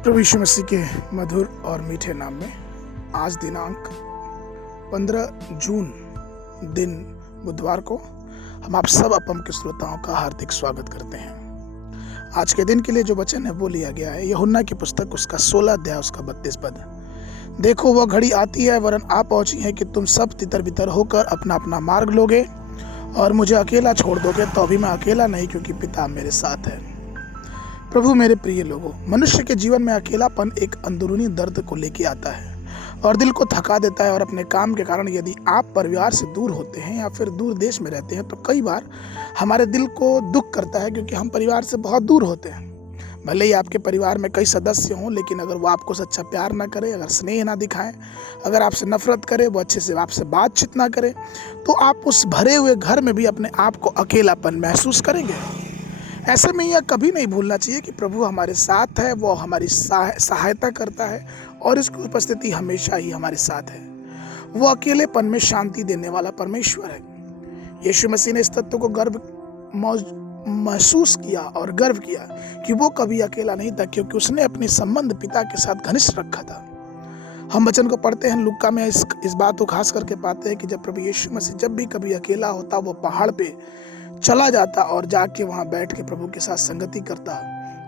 प्रभु यीशु मसीह के मधुर और मीठे नाम में आज दिनांक 15 जून दिन बुधवार को हम आप सब अपम के श्रोताओं का हार्दिक स्वागत करते हैं। आज के दिन के लिए जो वचन है वो लिया गया है यूहन्ना की पुस्तक उसका 16 अध्याय उसका 32 पद। देखो वह घड़ी आती है वरन आ पहुंची है कि तुम सब तितर बितर होकर अपना अपना मार्ग लोगे और मुझे अकेला छोड़ दोगे, तो अभी मैं अकेला नहीं क्योंकि पिता मेरे साथ है। प्रभु मेरे प्रिय लोगों, मनुष्य के जीवन में अकेलापन एक अंदरूनी दर्द को लेके आता है और दिल को थका देता है। और अपने काम के कारण यदि आप परिवार से दूर होते हैं या फिर दूर देश में रहते हैं तो कई बार हमारे दिल को दुख करता है क्योंकि हम परिवार से बहुत दूर होते हैं। भले ही आपके परिवार में कई सदस्य हों, लेकिन अगर वो आपको सच्चा प्यार ना करे, अगर स्नेह ना दिखाएं, अगर आपसे नफरत करे, वो अच्छे से आपसे बातचीत ना करे, तो आप उस भरे हुए घर में भी अपने आप को अकेलापन महसूस करेंगे। ऐसे में यह कभी नहीं भूलना चाहिए कि प्रभु हमारे साथ है, वो हमारी सहायता करता है और इसकी उपस्थिति हमेशा ही हमारे साथ है। वो अकेलेपन में शांति देने वाला परमेश्वर है। यीशु मसीह ने इस तत्व को महसूस किया और गर्व किया कि वो कभी अकेला नहीं था, क्योंकि उसने अपने संबंध पिता के साथ घनिष्ठ रखा था। हम वचन को पढ़ते हैं, लुक्का में इस बात को खास करके पाते हैं कि जब प्रभु यीशु मसीह जब भी कभी अकेला होता वो पहाड़ पे चला जाता और जाके वहां बैठ के प्रभु के साथ संगति करता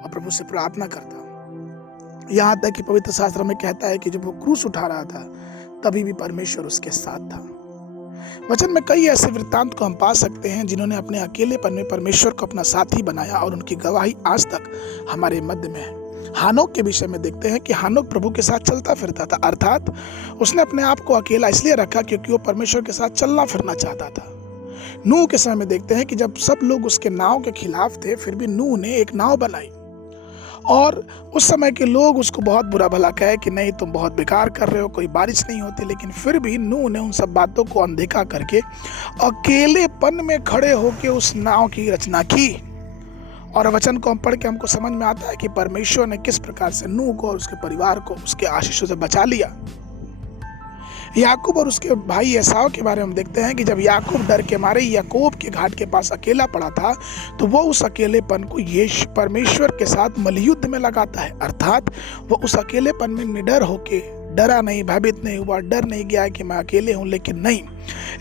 और प्रभु से प्रार्थना करता। यहाँ तक कि पवित्र शास्त्र में कहता है कि जब वो क्रूस उठा रहा था तभी भी परमेश्वर उसके साथ था। वचन में कई ऐसे वृत्तांत को हम पा सकते हैं जिन्होंने अपने अकेलेपन में परमेश्वर को अपना साथी बनाया और उनकी गवाही आज तक हमारे मध्य में है। हानोक के विषय में देखते हैं कि हानोक प्रभु के साथ चलता फिरता था, अर्थात उसने अपने आप को अकेला इसलिए रखा क्योंकि वो परमेश्वर के साथ चलना फिरना चाहता था। नूह के समय में देखते हैं कि जब सब लोग उसके नाव के खिलाफ थे, फिर भी नूह ने एक नाव बनाई और उस समय के लोग उसको बहुत बुरा भला कहे कि नहीं तुम बहुत बेकार कर रहे हो, कोई बारिश नहीं होती, लेकिन फिर भी नूह ने उन सब बातों को अनदेखा करके अकेलेपन में खड़े होकर उस नाव की रचना की। और वचन को हम पढ़ के हमको समझ में आता है कि परमेश्वर ने किस प्रकार से नूह को और उसके परिवार को उसके आशीषों से बचा लिया। याकूब और उसके भाई एसाव के बारे में हम देखते हैं कि जब याकूब डर के मारे याकूब के घाट के पास अकेला पड़ा था तो वो उस अकेलेपन को यीशु परमेश्वर के साथ मल्लयुद्ध में लगाता है, अर्थात वो उस अकेलेपन में निडर होके डरा नहीं, भयभीत नहीं हुआ, डर नहीं गया कि मैं अकेले हूँ, लेकिन नहीं,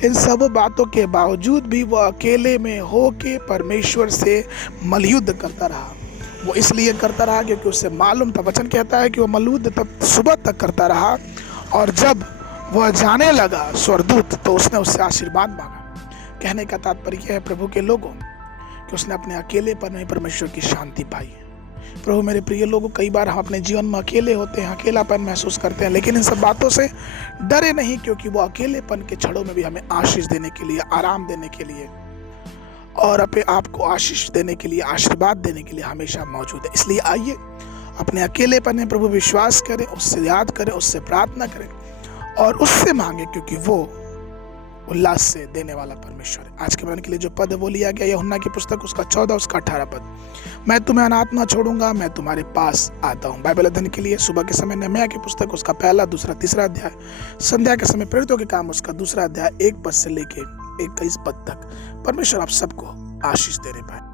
इन सब बातों के बावजूद भी वो अकेले में होके परमेश्वर से मल्लयुद्ध करता रहा। वो इसलिए करता रहा क्योंकि उससे मालूम था, वचन कहता है कि वो मल्लयुद्ध तब सुबह तक करता रहा और जब वह जाने लगा स्वर्गदूत तो उसने उससे आशीर्वाद मांगा। कहने का तात्पर्य है प्रभु के लोगों कि उसने अपने अकेलेपन में परमेश्वर की शांति पाई। प्रभु मेरे प्रिय लोगों, कई बार हम अपने जीवन में अकेले होते हैं, अकेलापन महसूस करते हैं, लेकिन इन सब बातों से डरे नहीं, क्योंकि वो अकेलेपन के क्षणों में भी हमें आशीष देने के लिए, आराम देने के लिए और अपने आप को आशीष देने के लिए, आशीर्वाद देने के लिए हमेशा मौजूद है। इसलिए आइए अपने अकेलेपन में प्रभु विश्वास करें, उससे याद करें, उससे प्रार्थना करें और उससे मांगे, क्योंकि वो उल्लास से देने वाला परमेश्वर है। आज के वचन के लिए जो पद है वो लिया गया यूहन्ना की पुस्तक उसका 14 उसका 18 पद। मैं तुम्हें अनाथ न छोड़ूंगा, मैं तुम्हारे पास आता हूँ। बाइबल अध्ययन के लिए सुबह के समय नहम्याह की पुस्तक उसका 1, 2, 3 अध्याय, संध्या के समय प्रेरितों के काम उसका 2 अध्याय 1 पद से लेके 21 पद तक। परमेश्वर आप सबको आशीष देने पाए।